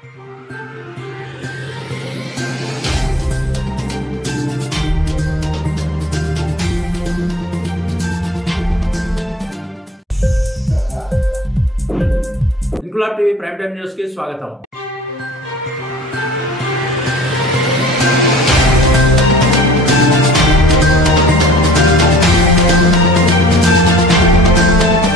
Inquilab TV prime time news కి స్వాగతం.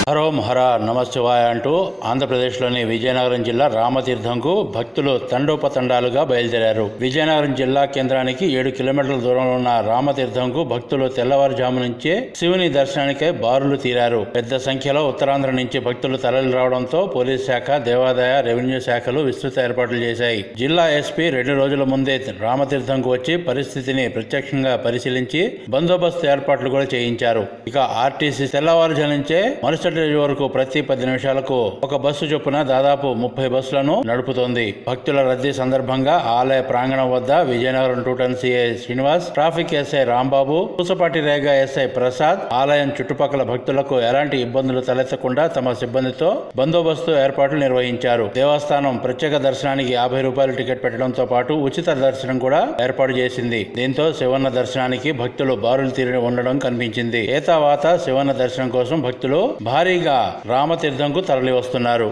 హరోం హర నమశివాయ అంటూ ఆంధ్రప్రదేశ్లోని విజయనగరం జిల్లా రామతీర్థంకు భక్తులు తండోపతండాలుగా బయలుదేరారు. విజయనగరం జిల్లా కేంద్రానికి 7 కిలోమీటర్ల దూరంలో ఉన్న రామతీర్థంకు భక్తులు తెల్లవారుజాము నుంచే శివుని దర్శనానికై బారులు తీరారు. పెద్ద సంఖ్యలో ఉత్తరాంధ్ర నుంచి భక్తులు తరలి రావడంతో పోలీస్ శాఖ, దేవాదాయ, రెవెన్యూ శాఖలు విస్తృత ఏర్పాట్లు చేశాయి. జిల్లా ఎస్పీ 2 రోజుల ముందే రామతీర్థంకు వచ్చి పరిస్థితిని ప్రత్యక్షంగా పరిశీలించి బందోబస్తు ఏర్పాట్లు కూడా చేయించారు. ఇక ఆర్టీసీ తెల్లవారుజాము నుంచే మరుసటి రోజు వరకు ప్రతి 10 నిమిషాలకు ఒక బస్సు చొప్పున దాదాపు 30 బస్సులను నడుపుతోంది. భక్తుల రద్దీ సందర్భంగా ఆలయ ప్రాంగణం వద్ద Vizianagaram 2 town CI Srinivas, traffic SI Rambabu, Pusapati Rega SI Prasad ఆలయం చుట్టుపక్కల భక్తులకు ఎలాంటి ఇబ్బందులు తలెత్తకుండా తమ సిబ్బందితో బందోబస్తు ఏర్పాట్లు నిర్వహించారు. దేవస్థానం ప్రత్యేక దర్శనానికి 50 రూపాయలు టికెట్ పెట్టడంతో పాటు ఉచిత దర్శనం కూడా ఏర్పాటు చేసింది. దీంతో శివన్న దర్శనానికి భక్తులు బారులు తీరి ఉండడం కనిపించింది. ఏతావాత శివన్న దర్శనం కోసం భక్తులు భారీగా రామతీర్థంకు తరలి వస్తున్నారు.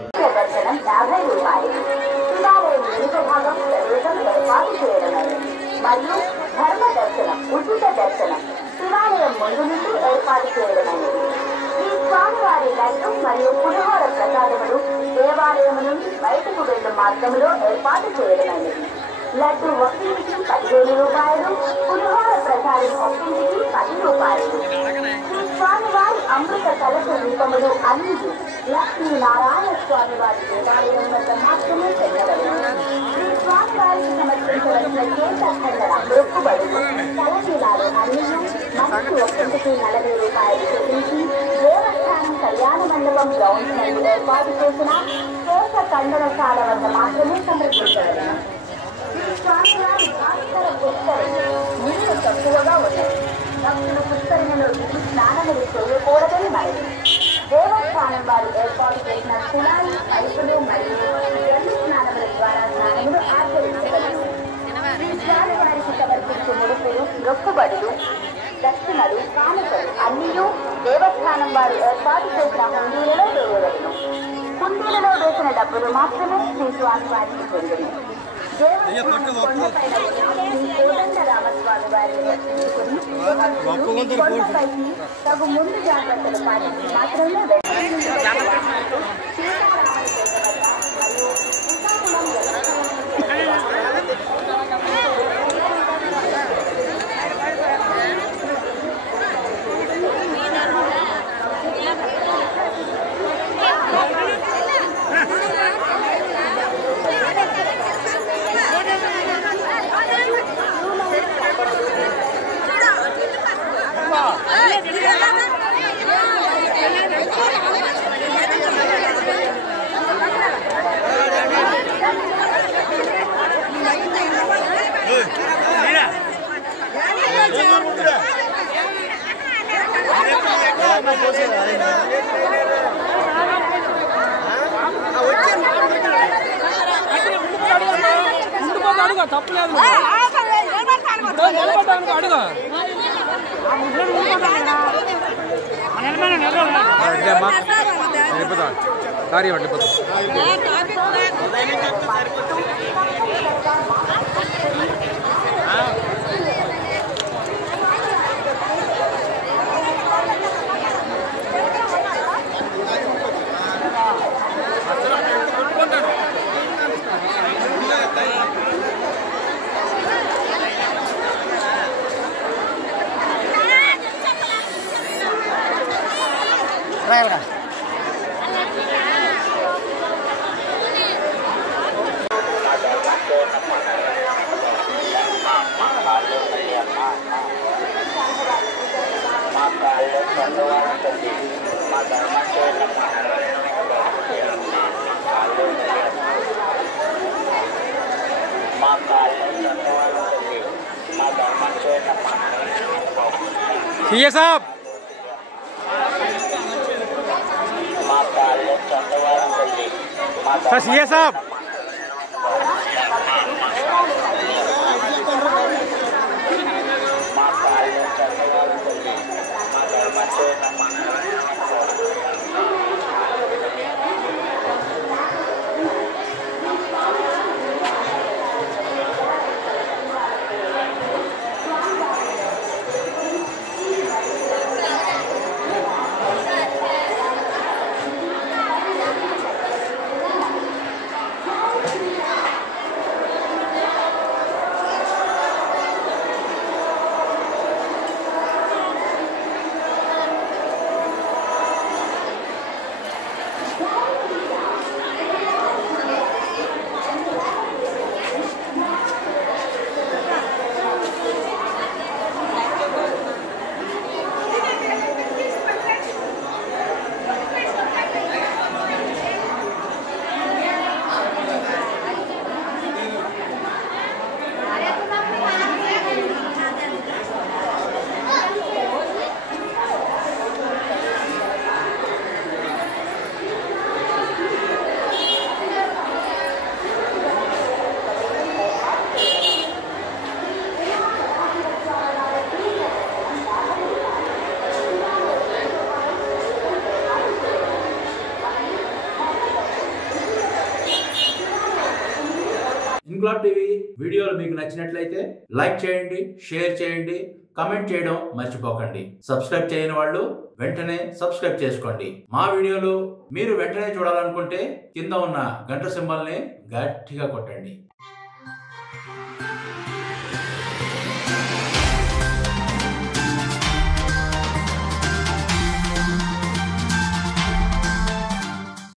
లడ్డు ఒక్కింటికి 15 రూపాయలు, పులిహోర ప్రసాదం ఒక్కింటికి 10 రూపాయలు. స్వామివారి అమృత కలశ రూపములు అన్ని లక్ష్మీనారాయణ స్వామివారి దేవాలయం వద్ద మాత్రమే చెందగలరు. శ్రీ స్వామివారికి సమర్పించవలసిన కేశఖండల మొక్కుబడులు, తలశీలాలు అన్ని మనకు ఒక్కింటికి 40 రూపాయలు చెల్లించి దేవస్థానం కళ్యాణ మండపం గ్రౌండ్ నందు ఏర్పాటు చేసిన కేశఖండనశాల వద్ద మాత్రమే సమర్పించగలరు. స్వామివారి భాస్కర పుష్కరిణి నీళ్లు తక్కువగా ఉన్నాయి. భక్తులు పుష్కరిణిలో దిగి స్నానములు చేయకూడదని మనవి. దేవస్థానం వారు ఏర్పాటు చేసిన కుళాయి, పైపులు మరియు జల్లు స్నానముల ద్వారా స్నానములు ఆచరించగలరు. శ్రీ స్వామివారికి సమర్పించే ముడుపులు, మొక్కుబడులు, దక్షిణలు, కానుకలు అన్నీ దేవస్థానం వారు ఏర్పాటు చేసిన హుండీలలో వేయవలను. హుండీలలో వేసిన డబ్బులు మాత్రమే శ్రీ స్వామివారికి చెందినవి. తగు ముందు జాగ్రత్తలు పాటించి మాత్రమే తప్పలేదు. सीए साहब सर सीए साहब ఇంక్లాబ్ టీవీ వీడియోలు మీకు నచ్చినట్లయితే లైక్ చేయండి, షేర్ చేయండి, కమెంట్ చేయడం మర్చిపోకండి. సబ్స్క్రైబ్ చేయని వాళ్ళు వెంటనే సబ్స్క్రైబ్ చేసుకోండి. మా వీడియోలు మీరు వెంటనే చూడాలనుకుంటే కింద ఉన్న గంట సింబల్ని గట్టిగా కొట్టండి.